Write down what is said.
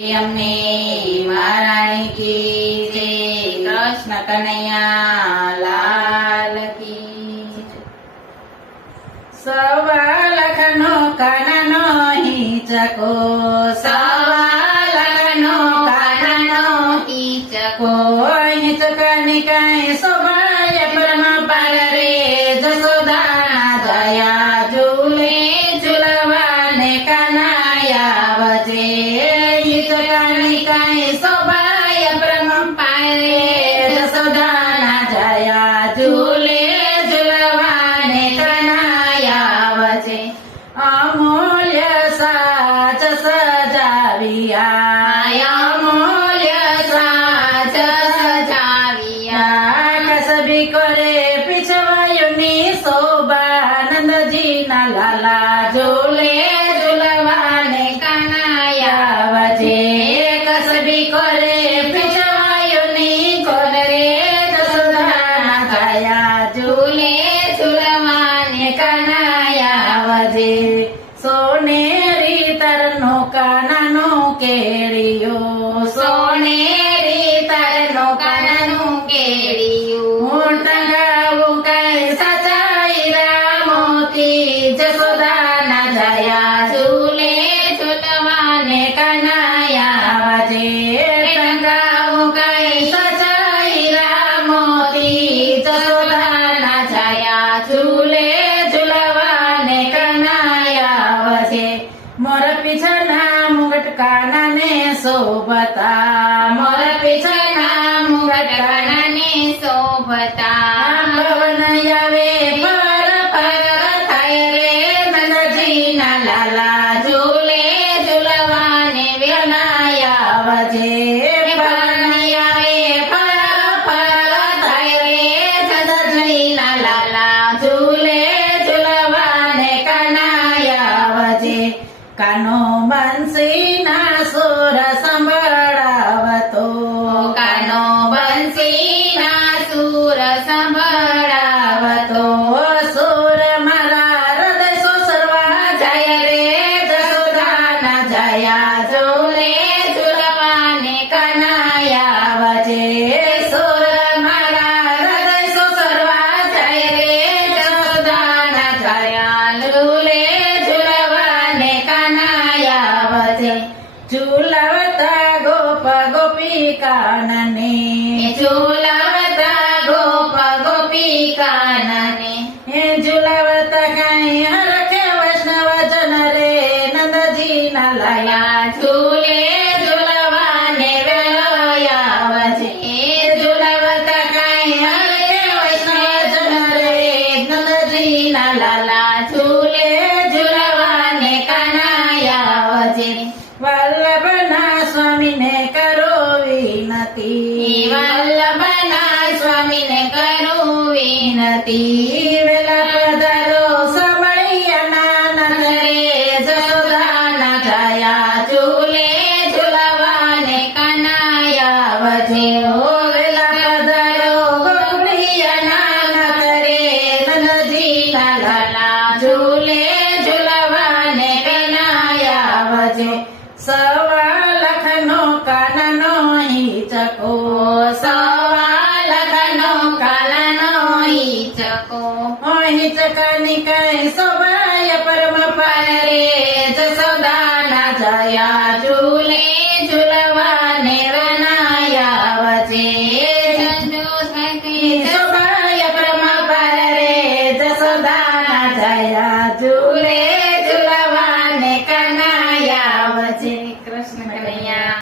અમને મહારાણી કી જય, કૃષ્ણ કનૈયા લાલ કી જય। સવા લાખનો કાનાનો હિંચકો, સવા લાખનો કાનાનો હિંચકો, હિંચકાની કાંઈ શોભાય બ્રહ્મ પાર રે, જશોદાના દયા ઝૂલે ઝૂલવાને કાનાયા વજે, હિંચકાની કાંઈ શોભાય બ્રહ્મ પાર રે, જશોદાના દયા ઝૂલે ઝૂલવાને કાનાયા વજે, અમૂલ્ય સાચ સજાવ્યા, અમૂલ્ય સાચ સજાવ્યા, કસબી કરે પીછવાયુની શોભા, નંદજીના લાલા ઝૂલે ઝૂલવાને કાનાયા વજે, કસબી કરે પીછવાયુની કોલ રે, જશોદાના દયા ઝૂલે ઝૂલવાને કાનાયા વજે, સોનેરી તરનો કાનાનો કેડિયો, સોનેરી તરનો કાનાનો કેડિયો, હું ટંગાવું કઈ સચાઈરા મોતી, જશોદાના દયા ઝૂલે ઝૂલવાને કાનાયા વજે, ટંગાવું કઈ સચાઈરા મોતી, જશોદાના દયા ઝૂલે ઝૂલવાને કાનાયા વજે, મોર પીછાના મુગટ કાનાને શોભતા, મોર પીછાના મુગટ કાનાને શોભતા, પવન આવે ફર ફર થાય રે, નંદજીના લાલા ઝૂલે ઝૂલવાને વેલાયા વજે, પવન આવે ફર ફર થાય રે, નંદજીના લાલા ઝૂલે ઝૂલવાને કાનાયા વજે, કાનો બંસીના સુર સંભળાવતો, કાનો બંસીના સુર સંભળાવતો, સુર મારા હૃદય સોસરવા જાય રે, જશોદાના દયા ઝૂલે ઝૂલવાને કાનાયા વજે, સુર મારા હૃદય સોસરવા જાય રે, જશોદાના દયા ઝૂલે ઝૂલવાને કાનાયા વજે, ઝૂલાવતા ગોપ ગોપી કાનને, ઝૂલાવતા ગોપ ગોપી કાનને, ઝૂલાવતા કાંઈ હરખે વૈષ્ણવ જન રે, નંદજીના લાલા ઝૂલે ઝૂલવાને વેલાયા વજે, ઝૂલાવતા કાંઈ હરખે વૈષ્ણવ જન રે, નંદજીના લાલા ઝૂલે ઝૂલવાને કાનાયા વજે, વલ્લભના સ્વામીને કરો વિનતી, વલ્લભના સ્વામીને કરો વિનતી, વેલા પધારો સમળિયાના નંદ રે, જશોદાના દયા ઝૂલે ઝૂલવાને કાનાયા વજે, ઓ વેલા પધારો ગોકુળિયાના નંદ રે, નંદજીના લાલા ઝૂલે ઝૂલવાને કાનાયા વજે, સવા લાખનો કાનાનો હિંચકો, સવા લાખનો કાનાનો હિંચકો, હિંચકાની કઈ શોભાય પરમ પાર રે, જશોદાના દયા ઝૂલે ઝૂલવાને કાનાયા વજે,